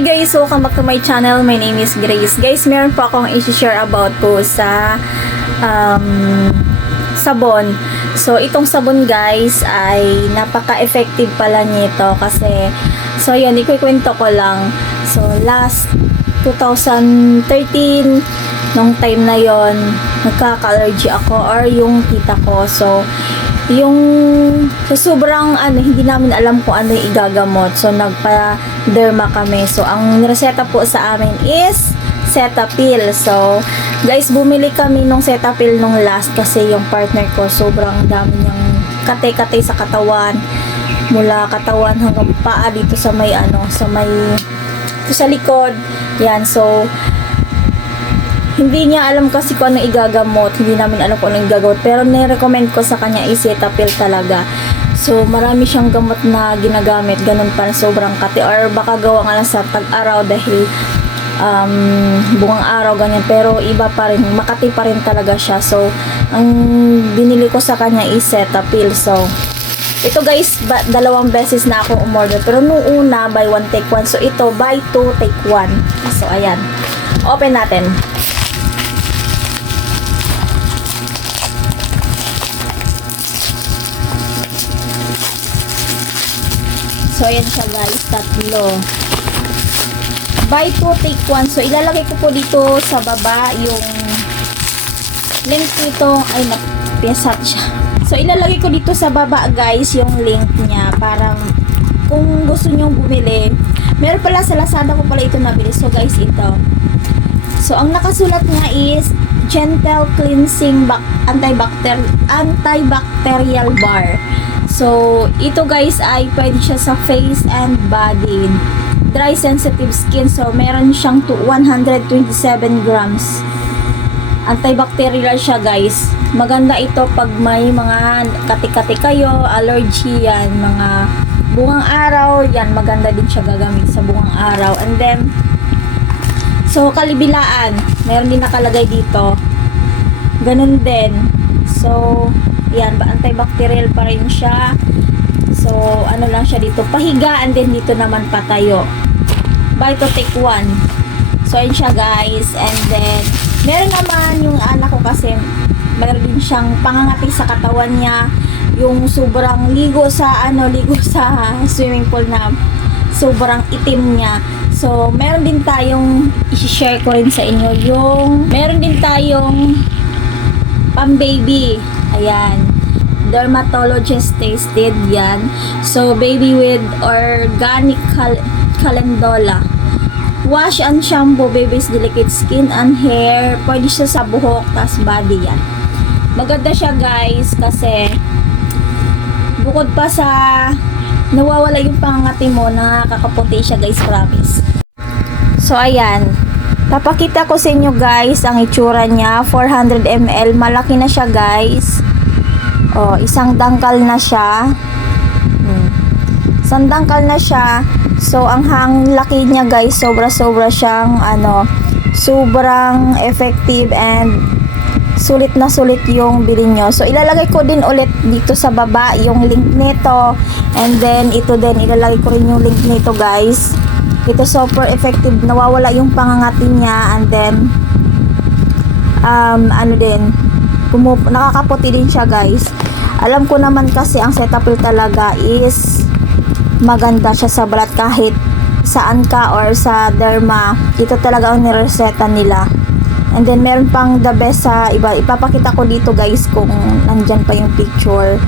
Hi guys, welcome back to my channel. My name is Grace. Guys, meron po akong i-share about po sa sabon. So, itong sabon guys ay napaka-effective pala nito kasi yun, ikukwento ko lang. So, last 2013 nung time na yon nagkaka-allergy ako or yung tita ko. So, sobrang hindi namin alam kung ano yung igagamot. So, nagpa-derma kami. So, ang reseta po sa amin is Cetaphil. So, guys, bumili kami nung Cetaphil nung last kasi yung partner ko sobrang dami niyang kate-kate sa katawan. Mula katawan hanggang paa dito sa may sa likod. Yan. So, hindi niya alam kasi kung ano igagamot. Hindi namin alam kung ano igagamot. Pero nirecommend ko sa kanya is Cetaphil talaga. So, marami siyang gamot na ginagamit. Ganun pa, sobrang kate. Or baka gawa nga lang sa tag-araw dahil bungang araw, ganyan. Pero iba pa rin. Makati pa rin talaga siya. So, ang binili ko sa kanya is Cetaphil. So, ito guys, dalawang beses na ako umorder. Pero nung una, buy one take one. So, ito, buy two take one. So, ayan. Open natin. So, ayan siya guys, tatlo. Buy two, take one. So, ilalagay ko po dito sa baba yung link nito. Ay, napiyasat siya. So, ilalagay ko dito sa baba guys yung link niya para kung gusto nyong bumili. Meron pala sa Lazada ko pala ito nabili. So, guys, ito. So, ang nakasulat nga is Gentle Cleansing Antibacterial Bar. So, ito guys ay pwede siya sa face and body. Dry sensitive skin. So, meron siyang 127 grams. Antibacterial siya guys. Maganda ito pag may mga kati-kati kayo, allergy yan, mga bungang araw, yan, maganda din siya gagamit sa bungang araw. And then, so, kalibilaan, meron din nakalagay dito. Ganun din. So, yan, antibacterial pa rin siya. So, ano lang siya dito, pahiga, and then dito naman patayo. Buy to take one. So, yun siya guys. And then, meron naman yung anak ko kasi, meron din siyang pangangati sa katawan niya. Yung sobrang ligo sa swimming pool na sobrang itim niya. So, meron din tayong i-share ko rin sa inyo yung meron din tayong pang-baby. Ayan. Dermatologist tasted yan. So, baby with organic calendula. Wash and shampoo baby's delicate skin and hair. Pwede siya sa buhok, tas body yan. Maganda siya guys kasi bukod pa sa nawawala yung pangangati mo, nakakaputi siya guys, promise. So, ayan. Papakita ko sa inyo guys ang itsura niya. 400 ml. Malaki na siya guys. O, isang dangkal na siya. Isang dangkal na siya. So, ang laki niya guys, sobra-sobra siyang sobrang effective and sulit na sulit yung bilhin nyo. So, ilalagay ko din ulit dito sa baba yung link nito. And then, ito din, ilalagay ko rin yung link nito guys. Ito super effective. Nawawala yung pangangati niya. And then, nakakaputi din siya guys. Alam ko naman kasi ang Cetaphil talaga is maganda siya sa balat kahit saan ka or sa derma. Ito talaga ang nireseta nila. And then, meron pang the best sa iba. Ipapakita ko dito guys kung nandyan pa yung picture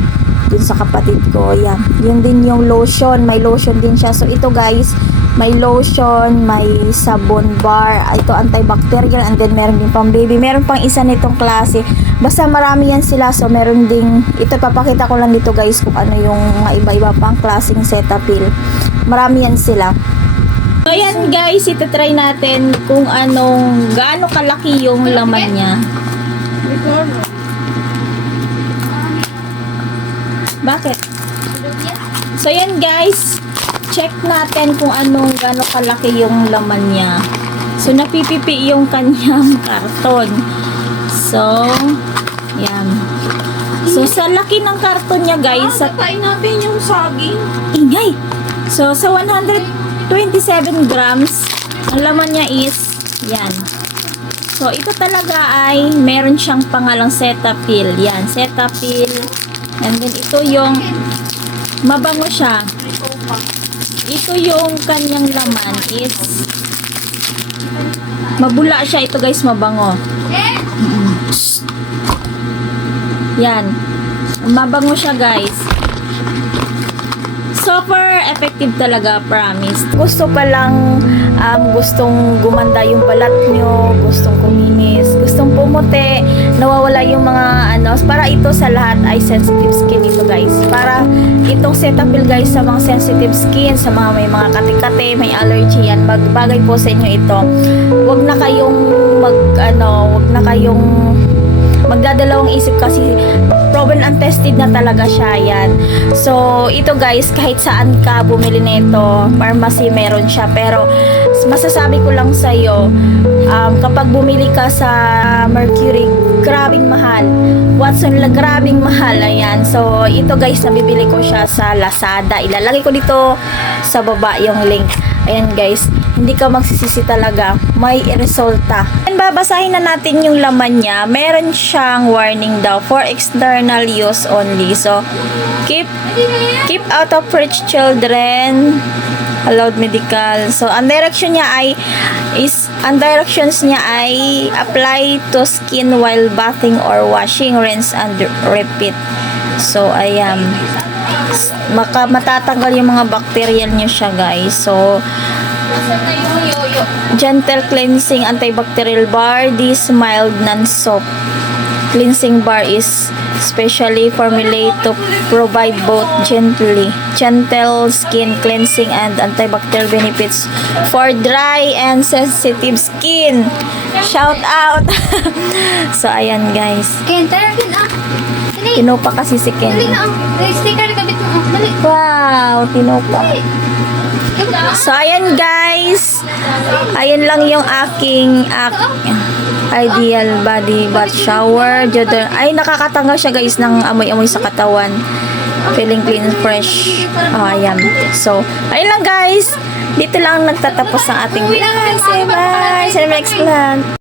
dun sa kapatid ko. Yan. Yun din yung lotion. May lotion din siya. So, ito guys, may lotion, may sabon bar. Ito antibacterial. And then, meron din pang baby. Meron pang isa nitong klase. Basta marami yan sila. So, meron ding, ito papakita ko lang dito guys kung ano yung mga iba-iba pang klaseng Cetaphil. Marami yan sila. So, ayan guys, itatry natin kung gaano kalaki yung laman niya. Bakit? So, ayan guys, check natin kung gaano kalaki yung laman niya. So, napipipi yung kanyang karton. So, yan. So, sa laki ng karton niya guys, Kain natin yung saging. ingay. So, sa 120 27 grams. Ang laman niya is yan. So, ito talaga ay meron siyang pangalang Cetaphil. Yan, Cetaphil. And then, ito yung mabango siya. Ito yung kanyang laman is mabula siya. Ito guys, mabango. Yan. Mabango siya guys. Super effective talaga, promise. Gusto pa lang, gustong gumanda yung balat nyo, gustong kuminis, gustong pumuti, nawawala yung mga para ito sa lahat ay sensitive skin ito guys. Para itong Cetaphil guys sa mga sensitive skin, sa mga may mga kati-kati, may allergy yan, magbagay po sa inyo ito. Huwag na kayong magdadalawang isip kasi proven and tested na talaga siya yan. So, ito guys, kahit saan ka bumili nito, pharmacy meron siya. Pero, masasabi ko lang sa'yo, kapag bumili ka sa Mercury, grabing mahal. Watson, grabing mahal. Ayan. So, ito guys, nabibili ko siya sa Lazada. Ilalagay ko dito sa baba yung link. Ayan guys, hindi ka magsisisi talaga. May resulta. And babasahin na natin yung laman niya. Meron siyang warning daw for external use only. So, keep out of rich children. Allowed medical. So, ang directions niya ay apply to skin while bathing or washing, rinse and repeat. So, ayan. Matatanggal yung mga bacterial nyo siya guys. So, gentle cleansing antibacterial bar. This mild non-soap cleansing bar is specially formulated to provide both gentle skin cleansing and antibacterial benefits for dry and sensitive skin. Shout out! So, ayan guys. Tinopa kasi si Ken. Wow, tinopa. So, ayan guys. Ayan lang yung aking ideal body bath shower. Ay, nakakatanggal siya guys ng amoy-amoy sa katawan. Feeling clean, fresh. Ayan. So, ayun lang guys. Dito lang nagtatapos ang ating vlog. Say bye. Sa next vlog.